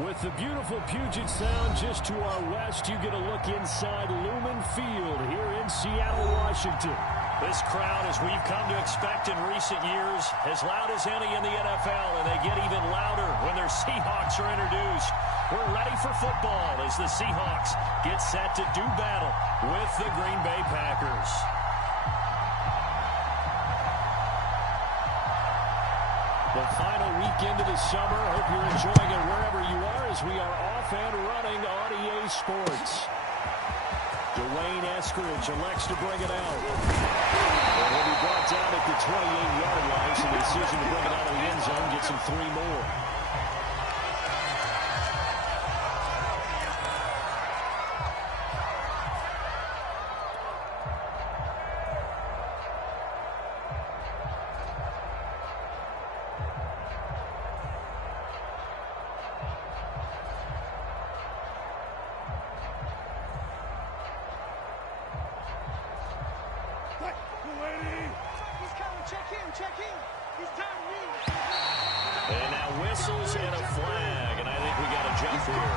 With the beautiful Puget Sound just to our west, you get a look inside Lumen Field here in Seattle, Washington. This crowd, as we've come to expect in recent years, as loud as any in the NFL, and they get even louder when their Seahawks are introduced. We're ready for football as the Seahawks get set to do battle with the Green Bay Packers. The final weekend of the summer. Hope you're enjoying it wherever you are as we are off and running on EA Sports. Dwayne Eskridge elects to bring it out. And he'll be brought down at the 28-yard line. So the decision to bring it out of the end zone gets him 3 more. And now whistles and a flag, and I think we got a jump here.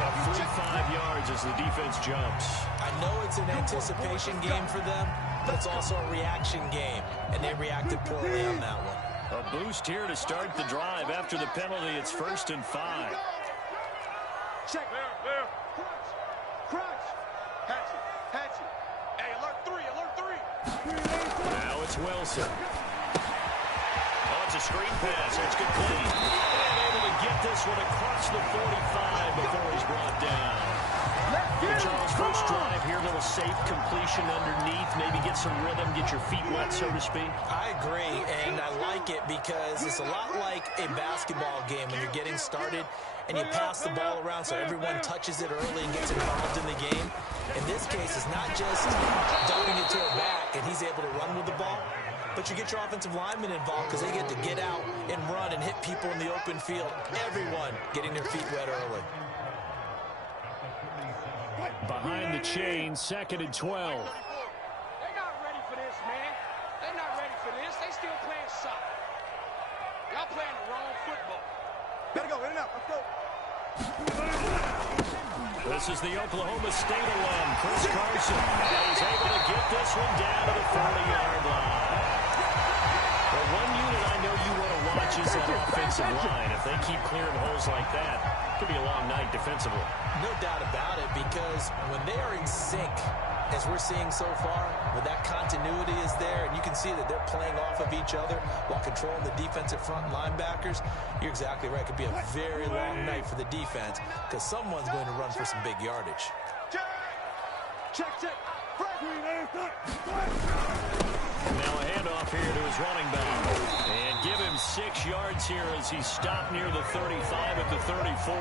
About 45 yards as the defense jumps. I know it's an anticipation game for them, but it's also a reaction game, and they reacted poorly on that one. A boost here to start the drive. After the penalty, it's 1st and 5. Check. There. Crunch. Hatch it. Hey, alert 3. Now it's Wilson. It's a screen pass. It's complete. And able to get this one across the 45 before he's brought down. Charles, first drive here, little safe completion underneath. Maybe get some rhythm, get your feet wet, so to speak. I agree, and I like it because it's a lot like a basketball game when you're getting started and you pass the ball around so everyone touches it early and gets involved in the game. In this case, it's not just dumping it to a back and he's able to run with the ball. But you get your offensive linemen involved because they get to get out and run and hit people in the open field. Everyone getting their feet wet early. Behind the chain, 2nd and 12. They're not ready for this, man. They're not ready for this. They still playing soccer. Y'all playing the wrong football. Gotta go, in and out. Let's go. This is the Oklahoma State alum, Chris Carson. And he's able to get this one down to the 40-yard line. Well, one unit I know you want to watch is that offensive line. If they keep clearing holes like that, it could be a long night defensively. No doubt about it, because when they are in sync, as we're seeing so far, when that continuity is there, and you can see that they're playing off of each other while controlling the defensive front linebackers, you're exactly right. It could be a very long night for the defense because someone's going to run for some big yardage. Check. Now a handoff here to his running back. And give him 6 yards here as he stopped near the 35 at the 34.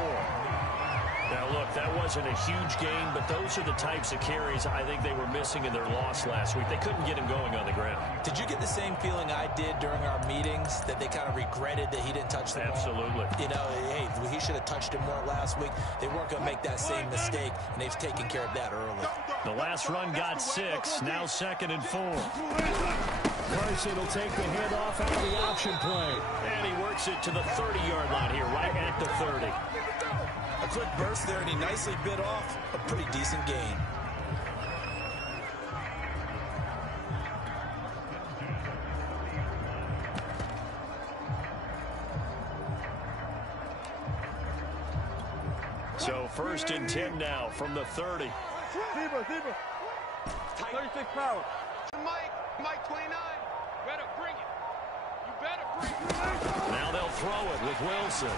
Now, look, that wasn't a huge gain, but those are the types of carries I think they were missing in their loss last week. They couldn't get him going on the ground. Did you get the same feeling I did during our meetings, that they kind of regretted that he didn't touch the ball? Absolutely. You know, hey, he should have touched it more last week. They weren't going to make that same mistake, and they've taken care of that early. The last run got 6, now 2nd and 4. Carson will take the handoff out of the option play. And he works it to the 30-yard line here, right at the 30. A quick burst there, and he nicely bit off a pretty decent gain. So 1st and 10 now from the 30. Zebra. 36 power. Mike 29. Better bring it. You better bring it. Now they'll throw it with Wilson.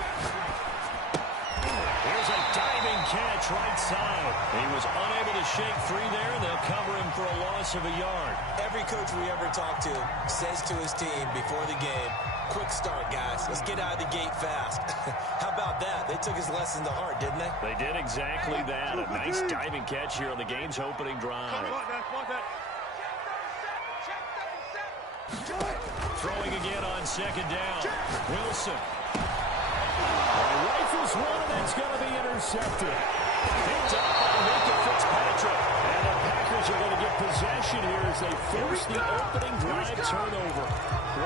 Here's a diving catch right side. He was unable to shake free there, and they'll cover him for a loss of a yard. Every coach we ever talk to says to his team before the game, quick start, guys. Let's get out of the gate fast. How about that? They took his lesson to heart, didn't they? They did exactly that. A nice diving catch here on the game's opening drive. Throwing again on 2nd down. Wilson. Rifles one, and it's going to be intercepted. Picked up by Micah Fitzpatrick. And the Packers are going to get possession here as they force the opening drive turnover.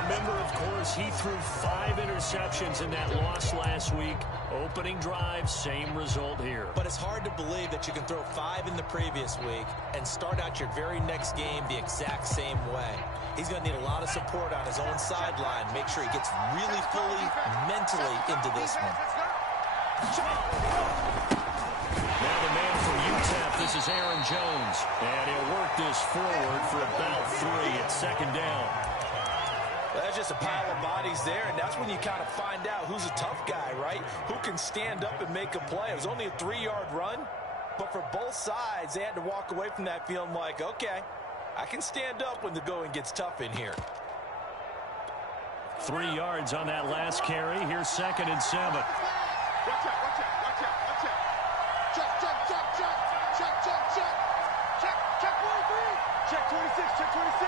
Remember, of course, he threw 5 interceptions in that loss last week. Opening drive, same result here. But it's hard to believe that you can throw 5 in the previous week and start out your very next game the exact same way. He's going to need a lot of support on his own sideline. Make sure he gets really fully mentally into this one. Now the man from UTEP, this is Aaron Jones. And he'll work this forward for about 3 at second down. That's just a pile of bodies there, and that's when you kind of find out who's a tough guy, right? Who can stand up and make a play. It was only a 3-yard run, but for both sides, they had to walk away from that feeling like, okay, I can stand up when the going gets tough in here. 3 yards on that last carry. Here's 2nd and 7. Watch out, watch out, watch out, watch out. Check, check, check, check, check, check, check. Check, check 23. Check 26, check 26.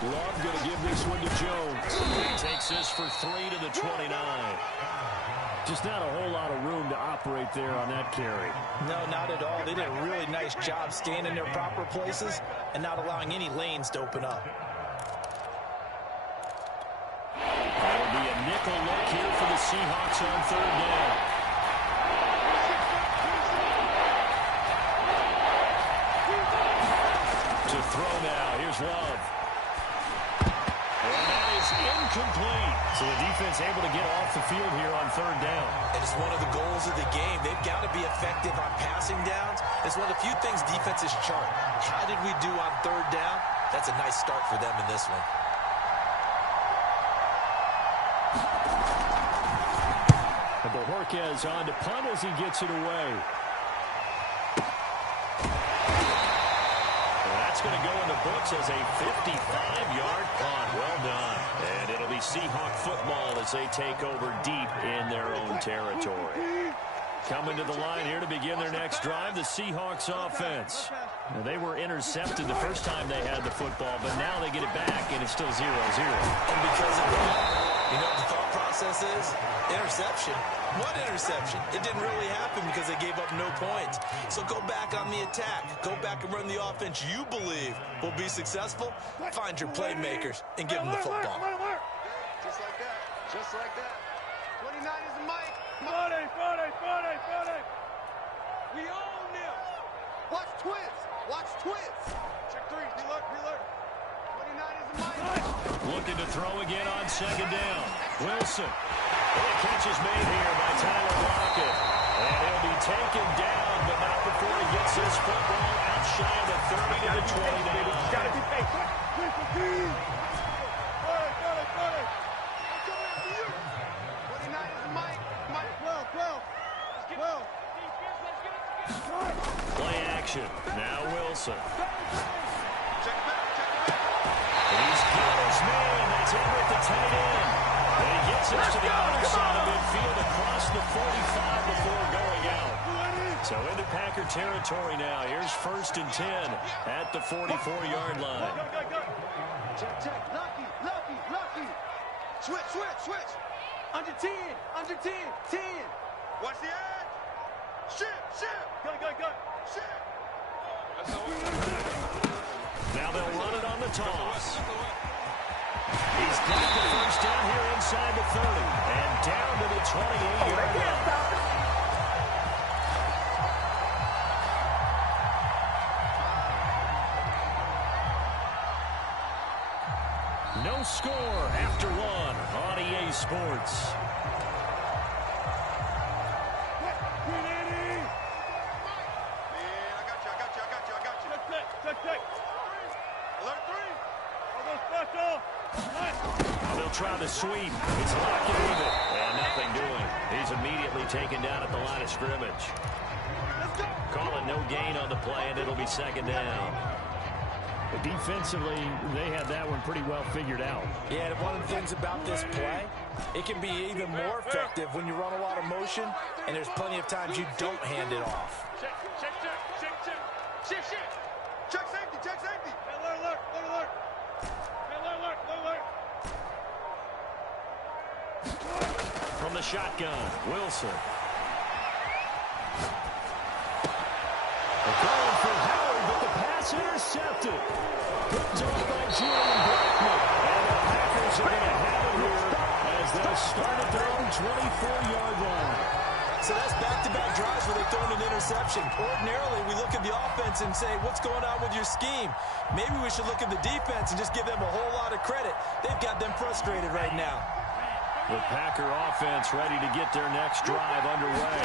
Love going to give this one to Jones. He takes this for 3 to the 29. Just not a whole lot of room to operate there on that carry. No, not at all. They did a really nice job staying in their proper places and not allowing any lanes to open up. That'll be a nickel look here for the Seahawks on 3rd down. To throw now. Here's Love. And that is incomplete. So the defense able to get off the field here on 3rd down. And it's one of the goals of the game. They've got to be effective on passing downs. It's one of the few things defenses chart. How did we do on 3rd down? That's a nice start for them in this one. And Bojorquez on to punt as he gets it away. That's going to go in the books as a 55-yard punt. Well done. And it'll be Seahawk football as they take over deep in their own territory. Coming to the line here to begin their next drive, the Seahawks offense. Now, they were intercepted the first time they had the football, but now they get it back, and it's still 0-0. And because of that, you know what the thought process is? Interception. What interception? It didn't really happen because they gave up no points. So go back on the attack. Go back and run the offense you believe will be successful. Find your playmakers and give them the football. Just like that. Just like that. 29 is the mic. 40. We own them. Watch twins. Watch twins. Check 3. Reload, reload. 29 is the mic. Looking to throw again on 2nd down. Wilson. And the catch is made here by Tyler Lockett. And he'll be taken down, but not before he gets his football out shy of the 30 to the 29. Gotta be patient. 29 is the mic. Mic 12. Play action. Now Wilson. Check it back. He's got his man. That's in with the tight end. And he gets us to the other side of midfield across the 45 before going out. So into Packer territory now. Here's 1st and 10 at the 44-yard line. Check. Lucky. Switch. Under 10. 10. Watch the edge. Shit. Go. Shit. Now they'll run it on the toss. He's got the first down here inside the 30. And down to the 28-yard line. No score after 1 on EA Sports. They'll try the sweep. It's locked and even. And nothing doing. He's immediately taken down at the line of scrimmage. Call it no gain on the play, and it'll be 2nd down. But defensively, they had that one pretty well figured out. Yeah, and one of the things about this play, it can be even more effective when you run a lot of motion, and there's plenty of times you don't hand it off. Check safety. Alert. From the shotgun, Wilson. They're going for Howard, but the pass intercepted. Picked off by Julian Blackman. And the Packers are going to have it here as they'll start at their own 24-yard line. So that's back-to-back drives where they throw an interception. Ordinarily, we look at the offense and say, what's going on with your scheme? Maybe we should look at the defense and just give them a whole lot of credit. They've got them frustrated right now. The Packer offense ready to get their next drive underway.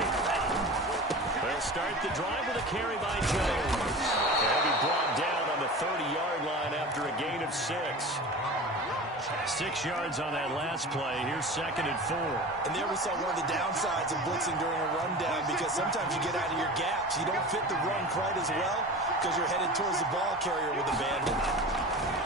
They'll start the drive with a carry by Jones. They'll be brought down on the 30-yard line after a gain of 6. 6 yards on that last play. Here's 2nd and 4. And there we saw one of the downsides of blitzing during a rundown, because sometimes you get out of your gaps. You don't fit the run quite as well because you're headed towards the ball carrier with abandon.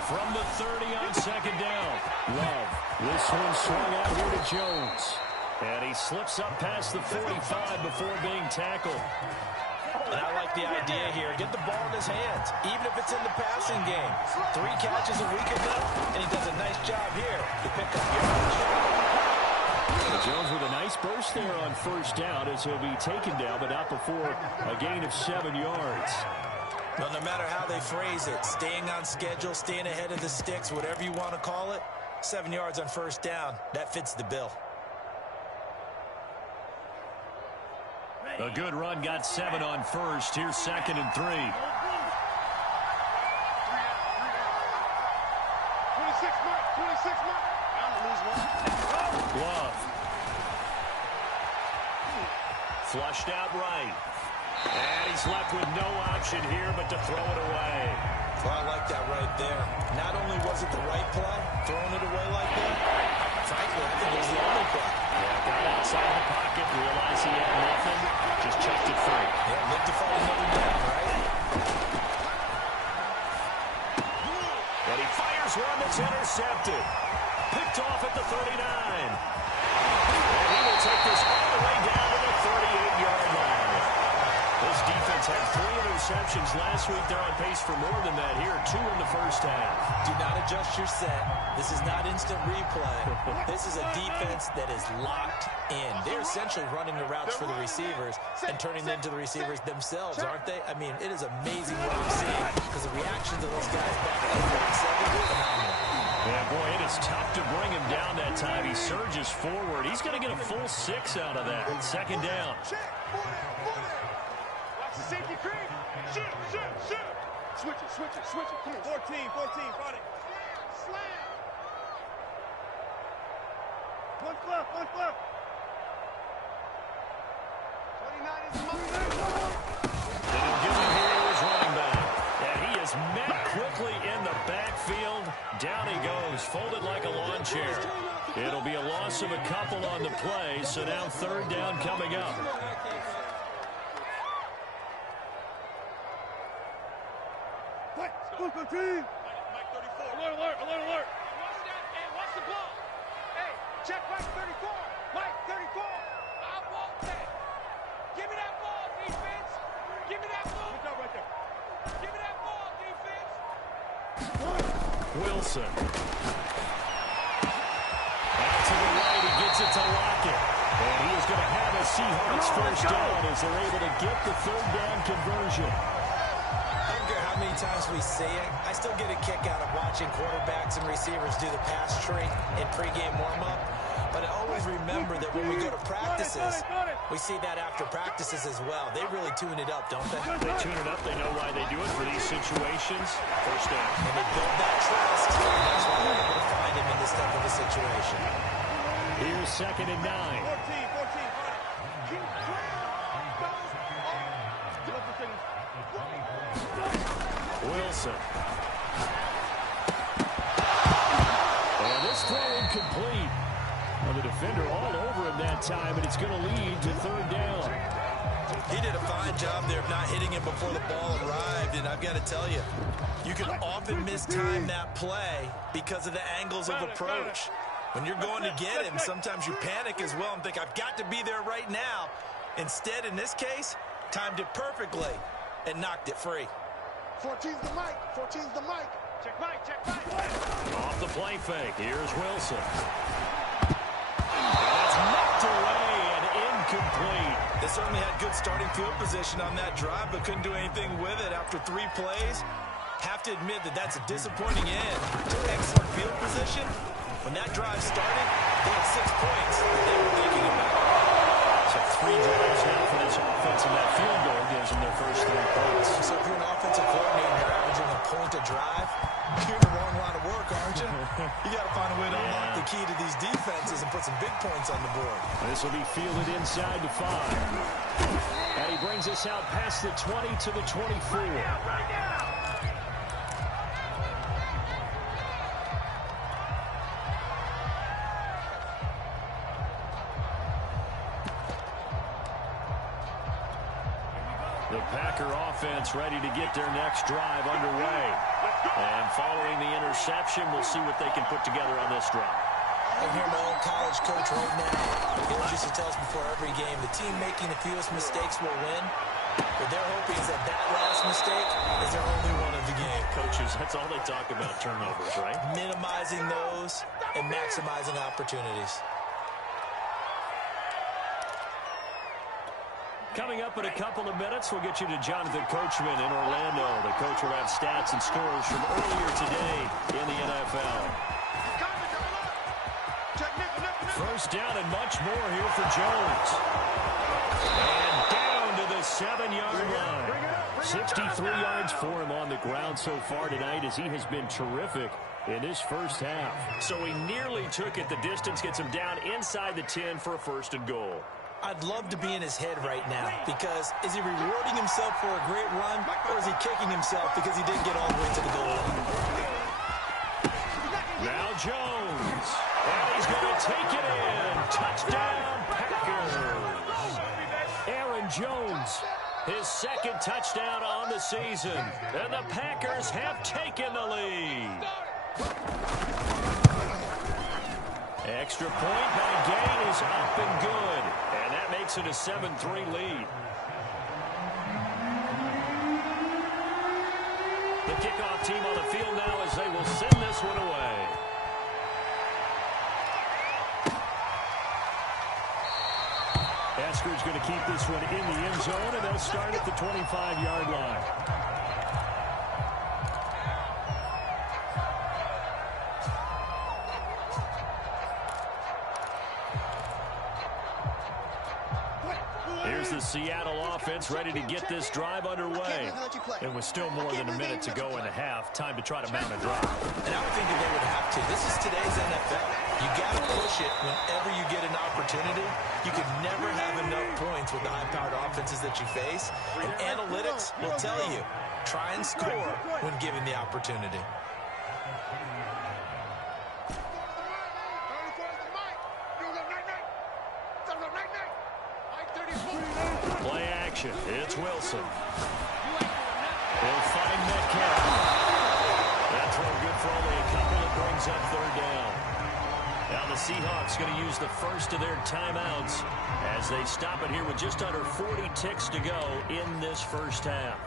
From the 30 on 2nd down. Love. This one swung out here to Jones. And he slips up past the 45 before being tackled. And I like the idea here. Get the ball in his hands, even if it's in the passing game. 3 catches a week ago, and he does a nice job here to pick up yardage. Jones with a nice burst there on 1st down as he'll be taken down, but not before a gain of 7 yards. Well, no matter how they phrase it, staying on schedule, staying ahead of the sticks, whatever you want to call it, 7 yards on 1st down, that fits the bill. A good run got 7 on 1st. Here's 2nd and 3. 26 mark, 26 mark. I'm going to lose one. Love. Flushed out right. And he's left with no option here but to throw it away. Well, I like that right there. Not only was it the right play, throwing it away like that, frankly, I think it was the only play. Yeah, got outside the pocket, realized he had nothing, just chucked it free. Yeah, look to find another down, right? And he fires one that's intercepted. Picked off at the 39. And he will take this all the way down to the 38-yard line. This defense had 3 interceptions last week. They're on pace for more than that here. 2 in the first half. Do not adjust your set. This is not instant replay. This is a defense that is locked in. They're essentially running the routes for the receivers and turning them into the receivers themselves, aren't they? I mean, it is amazing what I'm seeing because the reactions of those guys back at 7 are phenomenal. Yeah, boy, it is tough to bring him down that time. He surges forward. He's going to get a full 6 out of that. 2nd down. Safety creep. Shoot. Switch it. Come on. 14, got it. Slam. One fluff. 29 is the money. They don't give him here his running back. And he is met quickly in the backfield. Down he goes, folded like a lawn chair. It'll be a loss of a couple on the play, so now 3rd down coming up. Mike 34. Alert. Watch the ball. Hey, check Mike 34. Mike 34. I want that. Give me that ball, defense. Give me that ball. Good job right there. Give me that ball, defense. Wilson. Out to the right, he gets it to Lockett. And he is going to have a Seahawks 1st down as they're able to get the 3rd down conversion. I don't care how many times we say it, I still get a kick out of watching quarterbacks and receivers do the pass tree in pregame warm-up. But I always remember that when we go to practices, we see that after practices as well. They really tune it up, don't they? They tune it up. They know why they do it for these situations. 1st down. And they build that trust. That's why they're able to find him in this type of a situation. Here's 2nd and 9. 14. Wilson. And this throw incomplete. Well, the defender all over him that time, and it's going to lead to 3rd down. He did a fine job there of not hitting him before the ball arrived, and I've got to tell you, you can often mistime that play because of the angles of approach. When you're going to get him, sometimes you panic as well and think, I've got to be there right now. Instead, in this case, timed it perfectly and knocked it free. 14's the mic. Check Mike. Off the play fake. Here's Wilson. That's knocked away and incomplete. They certainly had good starting field position on that drive, but couldn't do anything with it after 3 plays. Have to admit that that's a disappointing end to excellent field position. When that drive started, they had 6 points that they were thinking about. So 3 drives now for this offense, and that field goal gives them their first 3 points. So if you're an offensive coordinator and you're averaging a point a drive, you're in the wrong line of work, aren't you? You got to find a way to unlock the key to these defenses and put some big points on the board. This will be fielded inside the 5. And he brings us out past the 20 to the 24. The Packer offense ready to get their next drive underway. And following the interception, we'll see what they can put together on this drive. I'm here my own college coach right now. He used to tell us before every game, the team making the fewest mistakes will win. But their hope is that that last mistake is their only one of the game. Coaches, that's all they talk about, turnovers, right? Minimizing those and maximizing opportunities. Coming up in a couple of minutes, we'll get you to Jonathan Coachman in Orlando. The coach will have stats and scores from earlier today in the NFL. First down and much more here for Jones. And down to the 7-yard line. 63 yards for him on the ground so far tonight, as he has been terrific in his first half. So he nearly took it the distance, gets him down inside the 10 for a first and goal. I'd love to be in his head right now, because is he rewarding himself for a great run, or is he kicking himself because he didn't get all the way to the goal line? Now Jones, and he's going to take it in. Touchdown, Packers. Aaron Jones, his second touchdown on the season, and the Packers have taken the lead. Extra point by Gain is up and good. And that makes it a 7-3 lead. The kickoff team on the field now as they will send this one away. Esker's going to keep this one in the end zone, and they'll start at the 25-yard line. Here's the Seattle offense ready to get this drive underway. And with still more than a minute to go in the half, time to try to mount a drive. And I would think that they would have to. This is today's NFL. You got to push it whenever you get an opportunity. You could never have enough points with the high-powered offenses that you face. And analytics will tell you, try and score when given the opportunity. Play action. It's Wilson. He'll find Metcalf. That throw good for only a couple. It brings up third down. Now the Seahawks going to use the first of their timeouts as they stop it here with just under 40 ticks to go in this first half.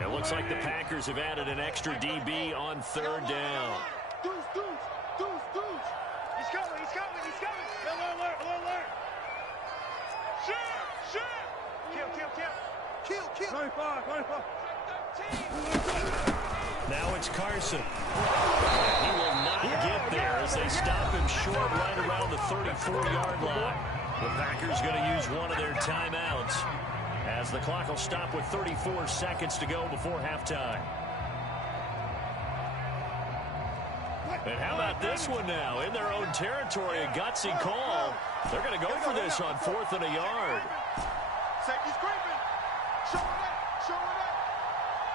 It looks like the Packers have added an extra DB on third down. Now it's Carson. He will not get there as they stop him short right around the 34-yard line. The Packers going to use one of their timeouts as the clock will stop with 34 seconds to go before halftime. And how about this one now? In their own territory, a gutsy call. They're going to go for this on 4th and a yard. Safety's creeping. Show it up. Show it up.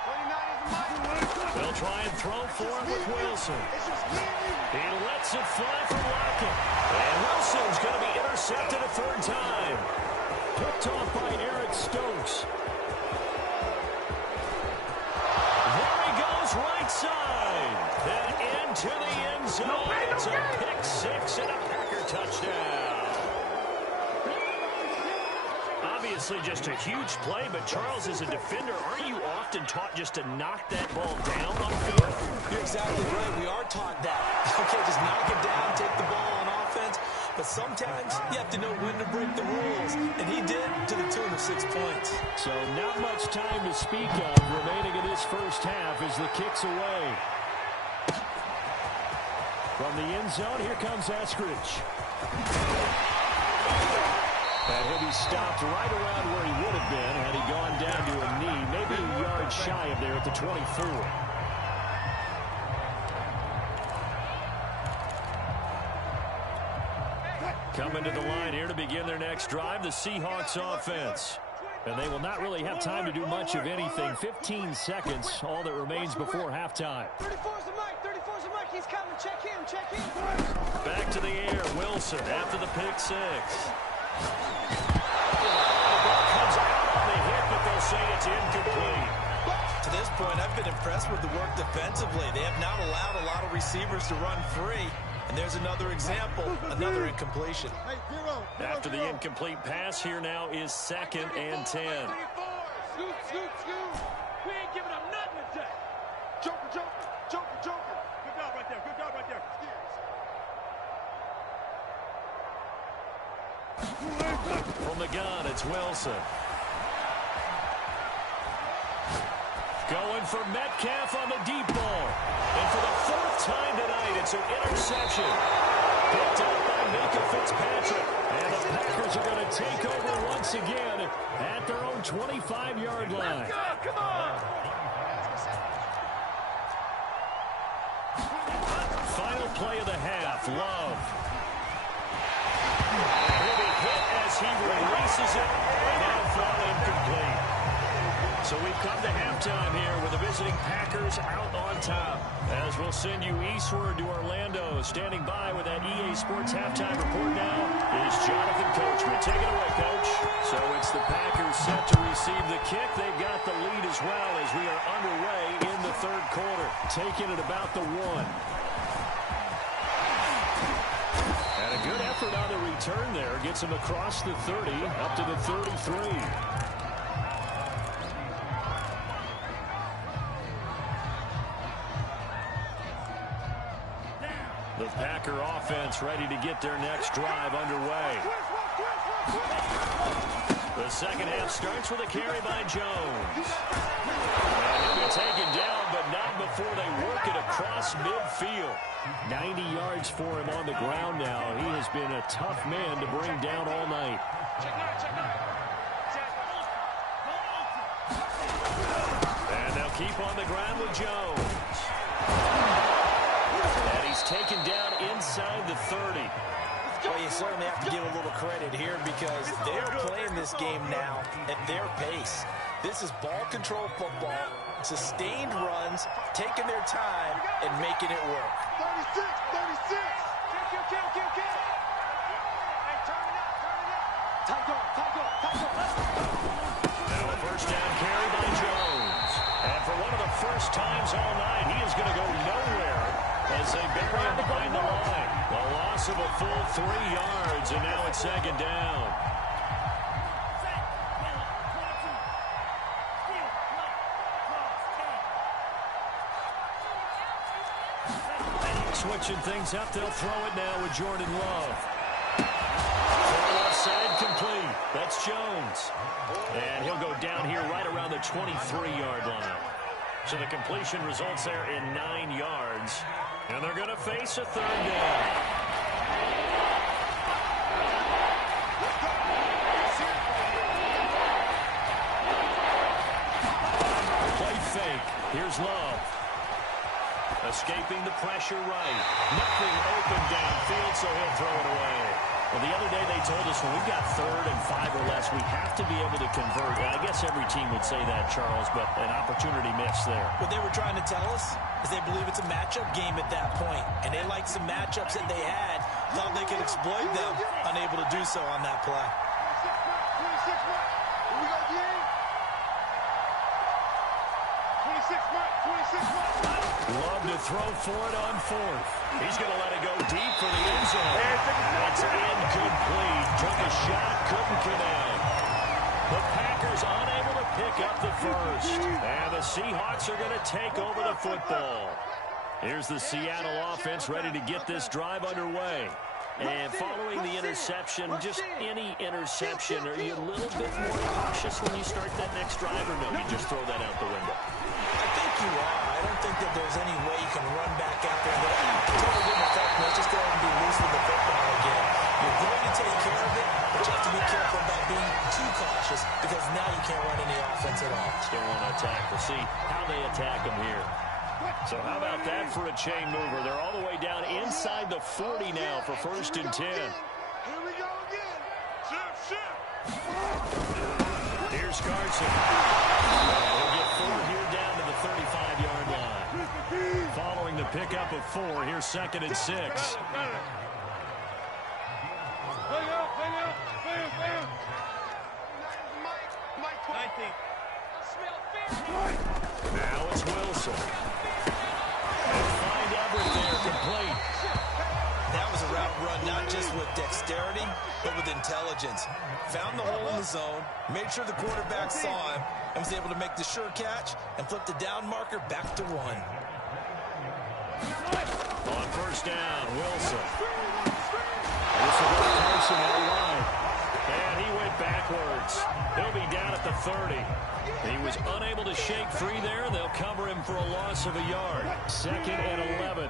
29 is the mic. They'll try and throw for it with Wilson. He lets it fly from Lockett. And Wilson's going to be intercepted a third time. Picked off by Eric Stokes. There he goes right side. And into the end zone. It's a pick six and a Packer touchdown. Obviously just a huge play, but Charles, as a defender, aren't you often taught just to knock that ball down on the field? You're exactly right. We are taught that. Okay, just knock it down, take the ball on offense. but sometimes you have to know when to break the rules, and he did to the tune of 6 points. So not much time to speak of remaining in this first half as the kick's away. From the end zone, here comes Eskridge. And he'll be stopped right around where he would have been had he gone down to a knee, maybe a yard shy of there at the 24. Coming to the line here to begin their next drive, the Seahawks offense. And they will not really have time to do much of anything. 15 seconds, all that remains before halftime. 34's the mic, 34's the mic. He's coming. Check him, check him. Back to the air, Wilson after the pick six. Comes out on the hit, but they'll say it's incomplete. To this point, I've been impressed with the work defensively. They have not allowed a lot of receivers to run free. And there's another example, another incompletion. After the incomplete pass, here now is 2nd and 10. Scoot, scoot, scoot. We ain't giving up nothing today. Joker, joker, joker, joker. Good job right there, good job right there. From the gun, it's Wilson. Going for Metcalf on the deep ball. And for the 4th time tonight, it's an interception. Picked up by Minka Fitzpatrick. And the Packers are going to take over once again at their own 25-yard line. Come on! Final play of the half, Love. He'll be hit as he releases it, and that'll fall incomplete. So we've come to halftime here with the visiting Packers out on top. As we'll send you eastward to Orlando. Standing by with that EA Sports halftime report now is Jonathan Coachman. Take it away, Coach. So it's the Packers set to receive the kick. They've got the lead as well as we are underway in the 3rd quarter. Taking it about the 1. And a good effort on the return there. Gets him across the 30, up to the 33. The Packer offense ready to get their next drive underway. The second half starts with a carry by Jones. And he'll be taken down, but not before they work it across midfield. 90 yards for him on the ground now. He has been a tough man to bring down all night. And they'll keep on the ground with Jones. And he's taken down inside the 30. Well, you certainly have to give a little credit here because they're playing this game now at their pace. This is ball control football, sustained runs, taking their time, and making it work. 36, 36. Kill. Hey, turn it up. Tight go. Now a first down carry by Jones. And for one of the first times all night, he is going to go nowhere as they bury him behind the line. A loss of a full 3 yards, and now it's 2nd down. Switching things up, they'll throw it now with Jordan Love. Left side complete. That's Jones. And he'll go down here right around the 23-yard line. So the completion results there in 9 yards. And they're going to face a 3rd down. Play fake. Here's Love. Escaping the pressure right. Nothing open downfield, so he'll throw it away. Well, the other day they told us when we've got 3rd and 5 or less, we have to be able to convert. And I guess every team would say that, Charles, but an opportunity missed there. What they were trying to tell us is they believe it's a matchup game at that point, and they liked some matchups that they had, thought they could exploit them, unable to do so on that play. 26 mark. Here we go, again. 26 mark. Love to throw for it on 4th. He's going to let it go deep for the end zone. It's incomplete. Took a shot, couldn't connect. The Packers unable to pick up the first. And the Seahawks are going to take over the football. Here's the Seattle offense ready to get this drive underway. And following the interception, just any interception, are you a little bit more cautious when you start that next drive, or no, you just throw that out the window? I think you are. I don't think that there's any way you can run back out there and go, totally didn't affect me. Let's just go ahead and be loose with the football again. You're going to take care of it, but you have to be careful about being too cautious because now you can't run any offense at all. Still want to attack. We'll see how they attack them here. So how about that for a chain mover? They're all the way down inside the 40 now for 1st and 10. Here we go again. Shift. Here's Carson. He'll get 4 here down to the 35-yard line. Following the pickup of 4, here's 2nd and 6. Now it's Wilson. And find Everett there, complete. That was a route run not just with dexterity, but with intelligence. Found the hole in the zone, made sure the quarterback saw him, and was able to make the sure catch and flip the down marker back to 1. On 1st down, Wilson. This will go to Carson on the line. And he went backwards. He'll be down at the 30. He was unable to shake free there. They'll cover him for a loss of a yard. 2nd and 11. 29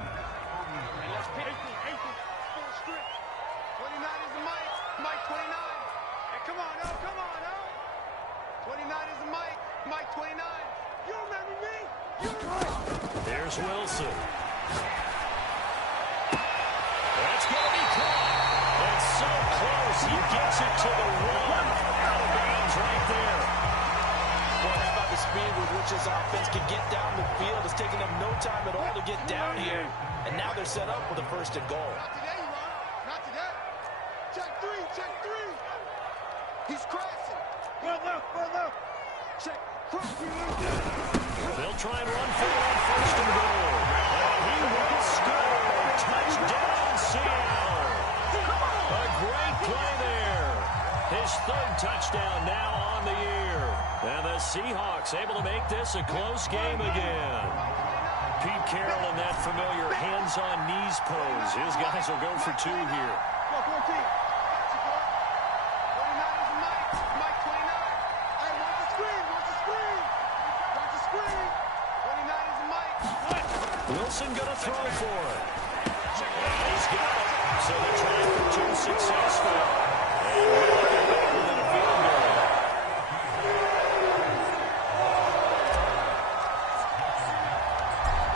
is the Mike. Mike 29. Hey, come on, oh. 29 is the Mike. Mike 29. You remember me? Here's Wilson. That's going to be caught. It's so close. He gets it to the 1. Out of bounds right there. Well, how about the speed with which this offense can get down the field? It's taking them no time at all to get down here. And now they're set up with a 1st and goal. Not today, Ron. Not today. Check 3. He's crashing. Well left. Check. They'll try and run for it on 1st and goal. And he will score. Touchdown, Seattle. A great play there. His 3rd touchdown now on the year. And the Seahawks able to make this a close game again. Pete Carroll in that familiar hands-on knees pose. His guys will go for 2 here. Wilson going to throw for it. And he's got it. So they're trying for 2 successful. And they're better than a field goal.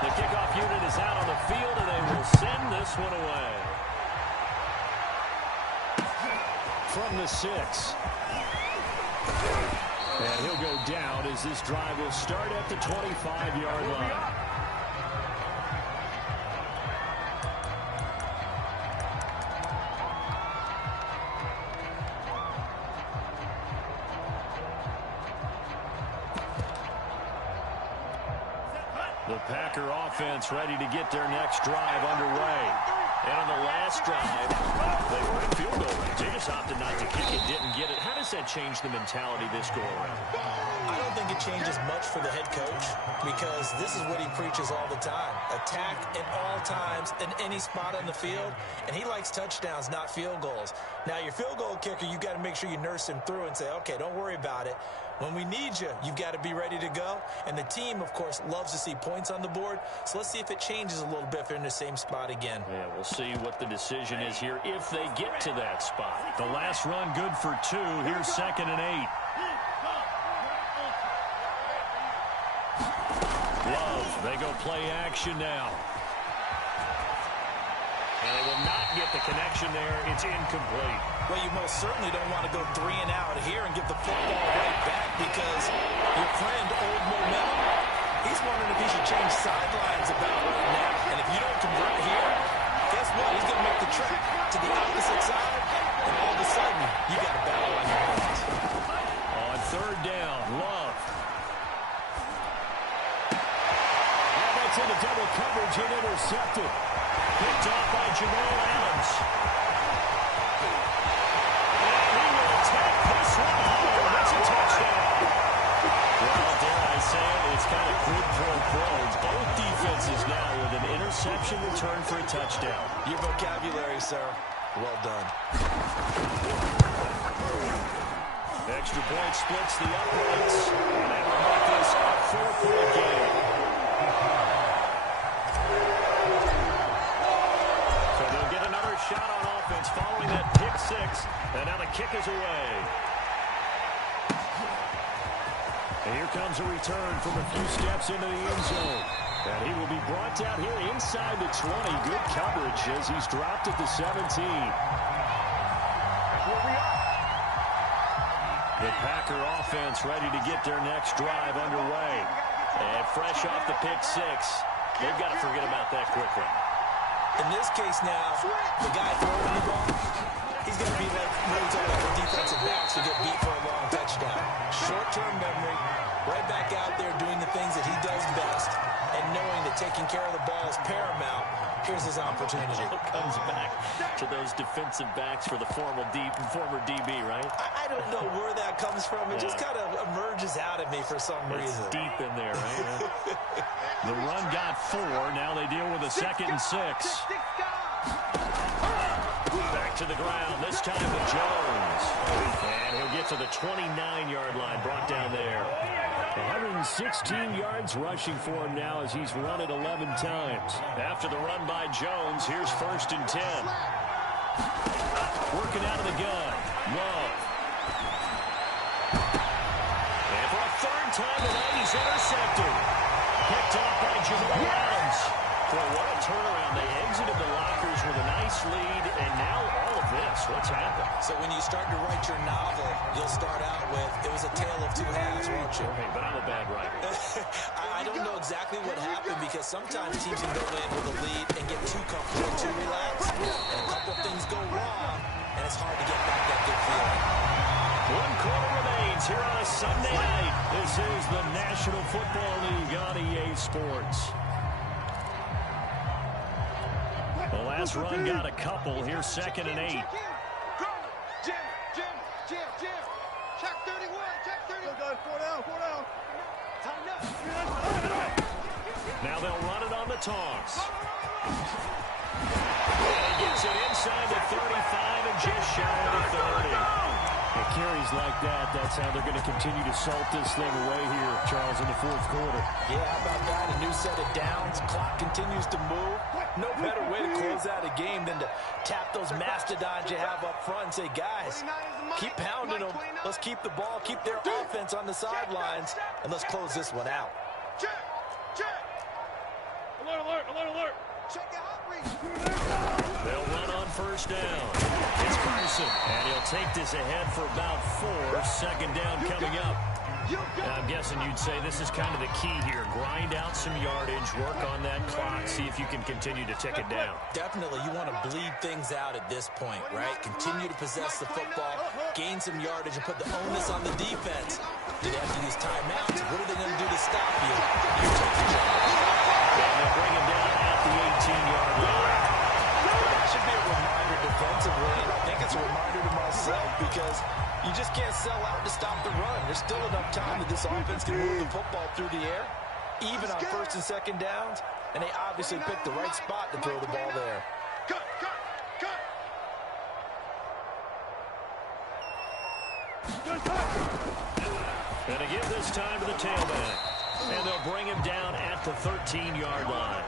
The kickoff unit is out on the field, and they will send this one away. From the 6. And he'll go down as this drive will start at the 25-yard line. The Packer offense ready to get their next drive underway. And on the last drive, they were in field goal range. They just opted not to kick it, didn't get it. How does that change the mentality this go around? I don't think it changes much for the head coach because this is what he preaches all the time. Attack at all times in any spot on the field, and he likes touchdowns, not field goals. Now, your field goal kicker, you've got to make sure you nurse him through and say, okay, don't worry about it. When we need you, you've got to be ready to go. And the team, of course, loves to see points on the board. So let's see if it changes a little bit if they're in the same spot again. Yeah, we'll see what the decision is here if they get to that spot. The last run good for 2. Here's 2nd and 8. Love, they go play action now. And they will not get the connection there. It's incomplete. Well, you most certainly don't want to go 3 and out here and give the football right back because your friend, Old Momentum, he's wondering if he should change sidelines about right now. And if you don't convert here, guess what? He's going to make the trek to the opposite side, and all of a sudden, you got a battle on your hands. On 3rd down, Love. And that's into double coverage and intercepted. Picked off by Jamal Adams. And he will take this one home. That's a touchdown. Well, dare I say it, it's kind of quid pro quo. Both defenses now with an interception return for a touchdown. Your vocabulary, sir. Well done. Extra point splits the uprights, and that will make this a 4-point game. So they'll get another shot on offense following that pick six, and now the kick is away. And here comes a return from a few steps into the end zone. And he will be brought down here inside the 20. Good coverage as he's dropped at the 17. The Packer offense ready to get their next drive underway. And fresh off the pick six, they've got to forget about that quickly. In this case now, the guy throwing the ball, he's going to be like what we talk about the defensive backs who get beat for a long touchdown. Short-term memory, right back out there doing the things that he does best, and knowing that taking care of the ball is paramount. Here's his opportunity. It comes back to those defensive backs for the former DB, right? I don't know where that comes from. It just kind of emerges out of me for some reason. It's deep in there, right? The run got 4. Now they deal with a 2nd and 6. Back to the ground, this time to Jones. And he'll get to the 29-yard line, brought down there. 116 yards rushing for him now as he's run it 11 times. After the run by Jones, here's 1st and 10. Working out of the gun. Love. And for a 3rd time tonight, he's intercepted. Picked off by Jamal Adams. Boy, what a turnaround. They exited the lockers with a nice lead, and now all of this. What's happened? So when you start to write your novel, you'll start out with, it was a tale of two halves, won't you? Okay, but I'm a bad writer. I don't know exactly what happened because sometimes teams can go in with a lead and get too comfortable, too relaxed, and a couple of things go wrong, and it's hard to get back that good feeling. 1 quarter remains here on a Sunday night. This is the National Football League on EA Sports. The last run got a couple. Here's 2nd and 8. Jim. Check 31. Check 31. Four down. Time up. Now they'll run it on the toss. And he gets it inside the 35 and just shy of the 30. It carries like that. That's how they're going to continue to salt this thing away here, Charles, in the 4th quarter. Yeah, how about that? A new set of downs. Clock continues to move. No better way to close out a game than to tap those mastodons you have up front and say, guys, keep pounding them. Let's keep the ball, keep their offense on the sidelines, and let's close this one out. Check. Alert. Check your hot reach. They'll run on 1st down. It's Carson, and he'll take this ahead for about 4. 2nd down coming up. And I'm guessing you'd say this is kind of the key here. Grind out some yardage, work on that clock, see if you can continue to tick it down. Definitely, you want to bleed things out at this point, right? Continue to possess the football, gain some yardage, and put the onus on the defense. Do they have to use timeouts? What are they going to do to stop you? You take the job. And they'll bring him down at the 18-yard line. That should be a reminder defensively, and I think it's a reminder to myself because you just can't sell out to stop the run. There's still enough time that this offense can move the football through the air, even on 1st and 2nd downs, and they obviously picked the right spot to throw the ball there. Cut. And to give this time to the tailback. And they'll bring him down at the 13-yard line.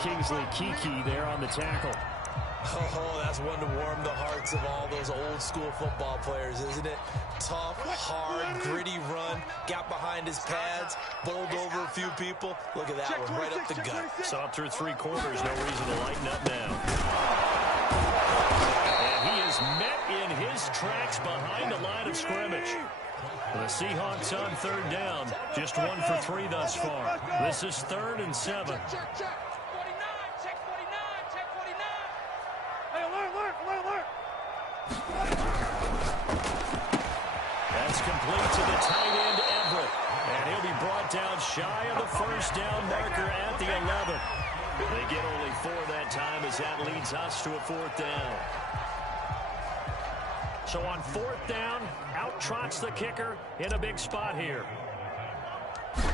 Kingsley Kiki there on the tackle. Oh, that's one to warm the hearts of all those old-school football players, isn't it? Tough, hard, gritty run. Got behind his pads, bowled over a few people. Look at that one, right up the gut. Saw it through 3 quarters. No reason to lighten up now. And he is met in his tracks behind the line of scrimmage. The Seahawks on 3rd down. Just 1 for 3 thus far. This is 3rd and 7. Check 49. Check 49. Hey, alert. That's complete to the tight end, Everett. And he'll be brought down shy of the 1st down marker at the 11. They get only 4 that time as that leads us to a 4th down. So on 4th down, out trots the kicker in a big spot here. And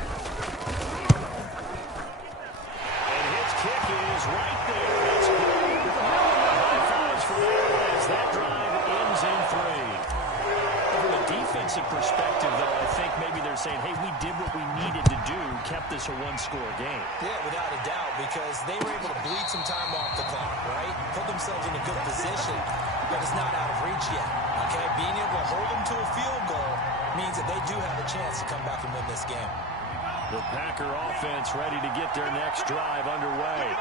his kick is right there. That's good. High fives saying, hey, we did what we needed to do, kept this a one-score game. Yeah, without a doubt, because they were able to bleed some time off the clock, right? Put themselves in a good position, but it's not out of reach yet, okay? Being able to hold them to a field goal means that they do have a chance to come back and win this game. The Packer offense ready to get their next drive underway.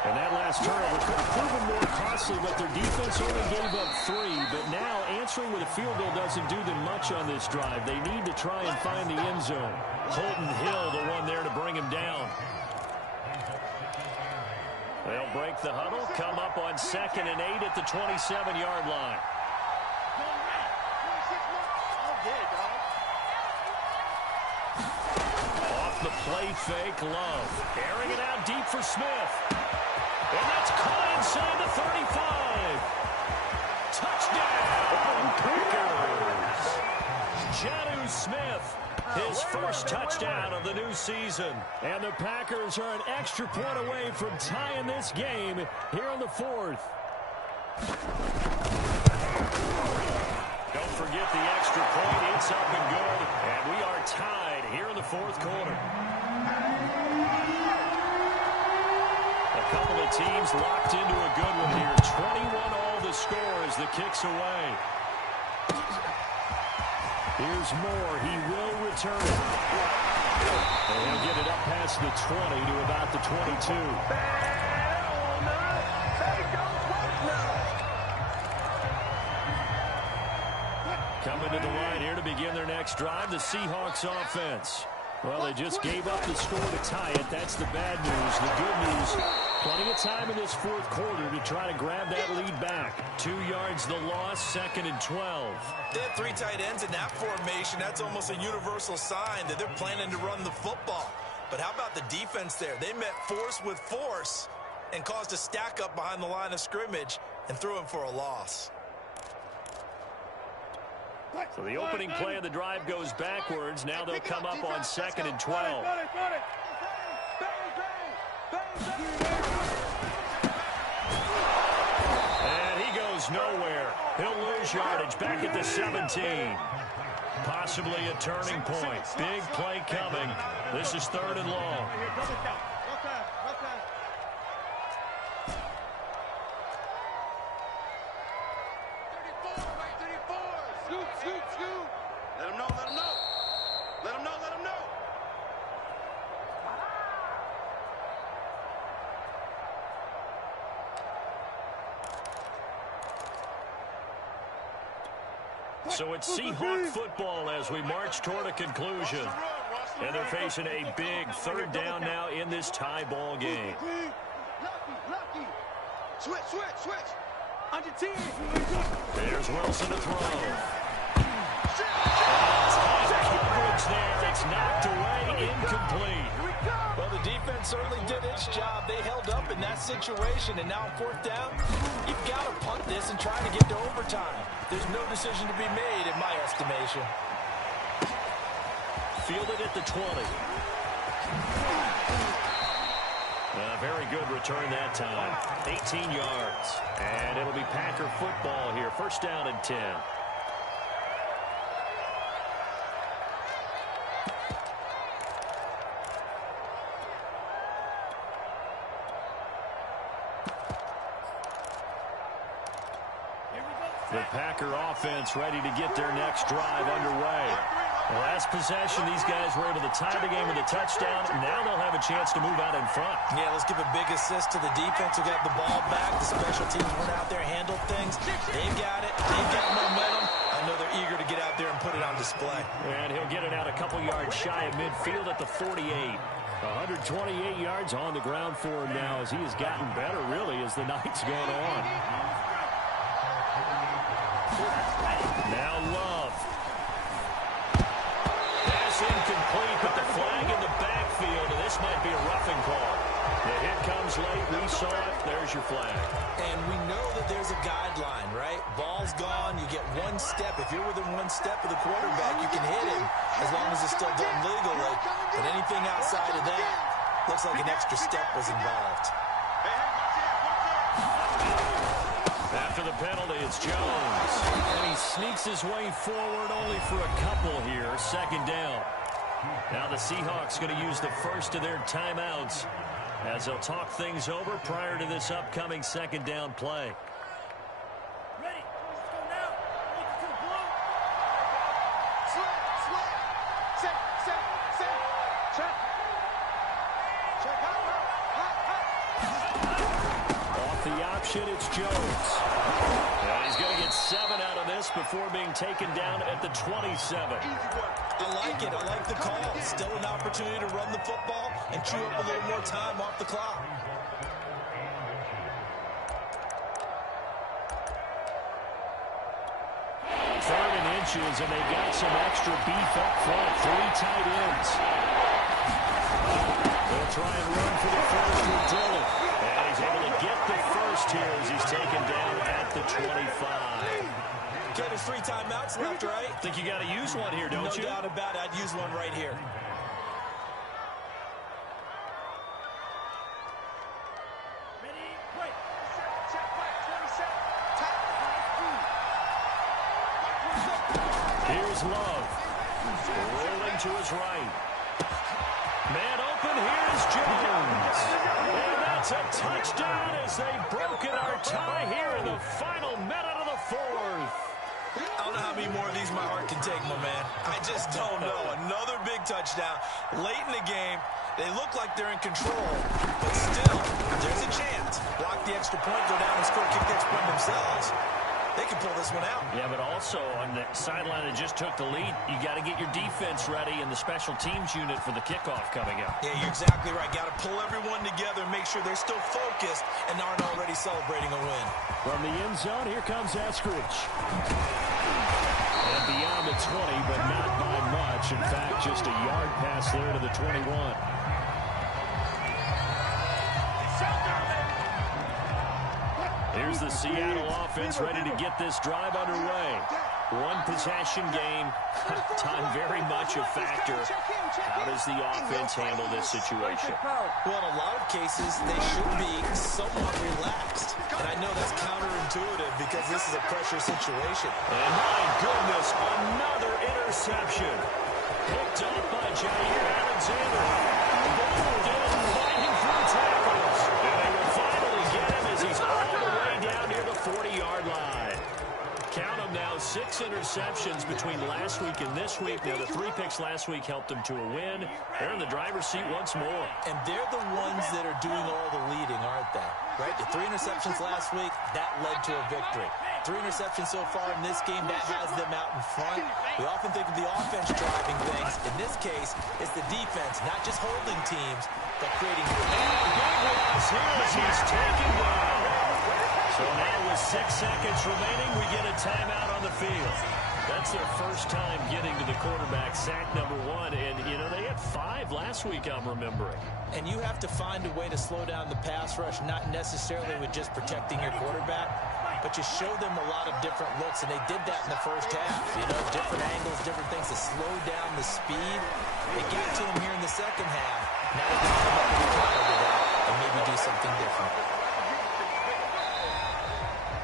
And that last turnover could have proven more costly, but their defense only gave up 3. But now answering with a field goal doesn't do them much on this drive. They need to try and find the end zone. Holton Hill, the one there to bring him down. They'll break the huddle, come up on 2nd and 8 at the 27-yard line. Off the play fake, Love. Airing it out deep for Smith. And that's caught inside the 35. Touchdown, Packers. Jonnu Smith, his first touchdown of the new season. And the Packers are an extra point away from tying this game here in the 4th. Don't forget the extra point. It's up and good. And we are tied here in the 4th quarter. A couple of teams locked into a good one here. 21 all the score as the kick's away. Here's Moore. He will return it. And he'll get it up past the 20 to about the 22. Coming to the line here to begin their next drive, the Seahawks offense. Well, they just gave up the score to tie it. That's the bad news. The good news, plenty of time in this 4th quarter to try to grab that lead back. 2 yards the loss, 2nd and 12. They have 3 tight ends in that formation. That's almost a universal sign that they're planning to run the football. But how about the defense there? They met force with force and caused a stack up behind the line of scrimmage and threw him for a loss. So the opening play of the drive goes backwards. Now they'll come up on 2nd and 12. And he goes nowhere. He'll lose yardage back at the 17. Possibly a turning point. Big play coming. This is 3rd and long. So it's Seahawk football as we march toward a conclusion. And they're facing a big 3rd down now in this tie ball game. Lucky. Switch. On your team. There's Wilson to throw. Coverage there. It's knocked away, incomplete. Well, the defense certainly did its job. They held up in that situation, and now on 4th down, you've got to punt this and try to get to overtime. There's no decision to be made, in my estimation. Fielded at the 20. Very good return that time. 18 yards. And it'll be Packer football here. 1st down and 10. The Packer offense ready to get their next drive underway. Last possession, these guys were able to tie the game with a touchdown. Now they'll have a chance to move out in front. Yeah, let's give a big assist to the defense who got the ball back. The special teams went out there, handled things. They've got it. They've got momentum. I know they're eager to get out there and put it on display. And he'll get it out a couple yards shy of midfield at the 48. 128 yards on the ground for him now as he has gotten better, really, as the night's gone on. Now Love. Pass incomplete, but the flag in the backfield, and this might be a roughing call. The hit comes late. We saw it. There's your flag. And we know that there's a guideline, right? Ball's gone. You get 1 step. If you're within 1 step of the quarterback, you can hit him as long as it's still done legally. But anything outside of that looks like an extra step was involved. After the penalty, it's Jones. And he sneaks his way forward only for a couple here. 2nd down. Now the Seahawks going to use the first of their timeouts as they'll talk things over prior to this upcoming second down play. Ready. Let's go now. Look to the blue. Slip. Set. Check. Off the option, it's Jones. And he's going to get 7 out of this before being taken down at the 27. I like it. I like the call. Still an opportunity to run the football and chew up a little more time off the clock. Third and inches, and they've got some extra beef up front. 3 tight ends. They'll try and run for the first with Dillon. And he's able to get the first here as he's taken down at the 25. Okay, there's 3 timeouts left, right? Think you got to use one here, don't you? No doubt about it. I'd use one right here. Ready. Break. Check back. 27. Here's Love. Rolling to his right. Man open, here's Jones. And that's a touchdown as they've broken our tie here in the final minute of the 4th. I don't know how many more of these my heart can take, my man. I just don't know. Another big touchdown late in the game. They look like they're in control, but still, there's a chance. Block the extra point, go down and score, kick the extra point themselves. They can pull this one out. Yeah, but also on the sideline that just took the lead, you got to get your defense ready and the special teams unit for the kickoff coming up. Yeah, you're exactly right. Got to pull everyone together and make sure they're still focused and aren't already celebrating a win. From the end zone, here comes Eskridge. And beyond the 20, but not by much. In fact, just a yard pass there to the 21. Here's the Seattle offense ready to get this drive underway. One possession game. Time very much a factor. How does the offense handle this situation? Well, in a lot of cases, they should be somewhat relaxed. And I know that's counterintuitive because this is a pressure situation. And my goodness, another interception. Picked up by Jair Alexander. Ball down, fighting through tackles. And they will finally get him as he's all the way down near the 40-yard line. Count them now, 6 interceptions between last week and this week. Now, the 3 picks last week helped them to a win. They're in the driver's seat once more. And they're the ones that are doing all the leading, aren't they? Right? The 3 interceptions last week, that led to a victory. 3 interceptions so far in this game, that has them out in front. We often think of the offense driving things. In this case, it's the defense, not just holding teams, but creating. Big loss here as he's taken down. So now with 6 seconds remaining, we get a timeout on the field. That's their first time getting to the quarterback, sack number 1. And, you know, they had 5 last week, I'm remembering. And you have to find a way to slow down the pass rush, not necessarily with just protecting your quarterback, but you show them a lot of different looks, and they did that in the first half. You know, different angles, different things to slow down the speed. They got to them here in the second half. Now they can come up with a counter to that and maybe do something different.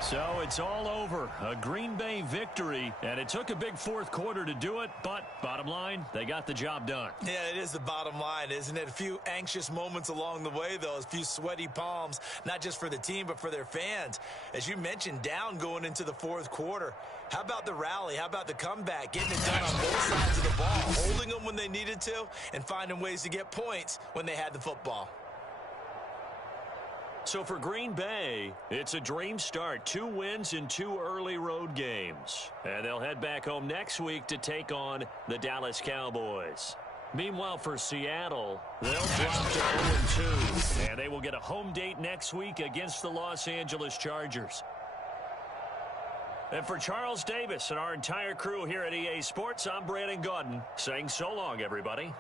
So it's all over. A Green Bay victory, and it took a big 4th quarter to do it, but bottom line, they got the job done. Yeah, it is the bottom line, isn't it? A few anxious moments along the way, though, a few sweaty palms, not just for the team, but for their fans. As you mentioned, down going into the 4th quarter. How about the rally? How about the comeback? Getting it done on both sides of the ball, holding them when they needed to, and finding ways to get points when they had the football. So for Green Bay, it's a dream start. 2 wins in 2 early road games. And they'll head back home next week to take on the Dallas Cowboys. Meanwhile, for Seattle, they'll drop to 0-2. And they will get a home date next week against the Los Angeles Chargers. And for Charles Davis and our entire crew here at EA Sports, I'm Brandon Gaudin saying so long, everybody.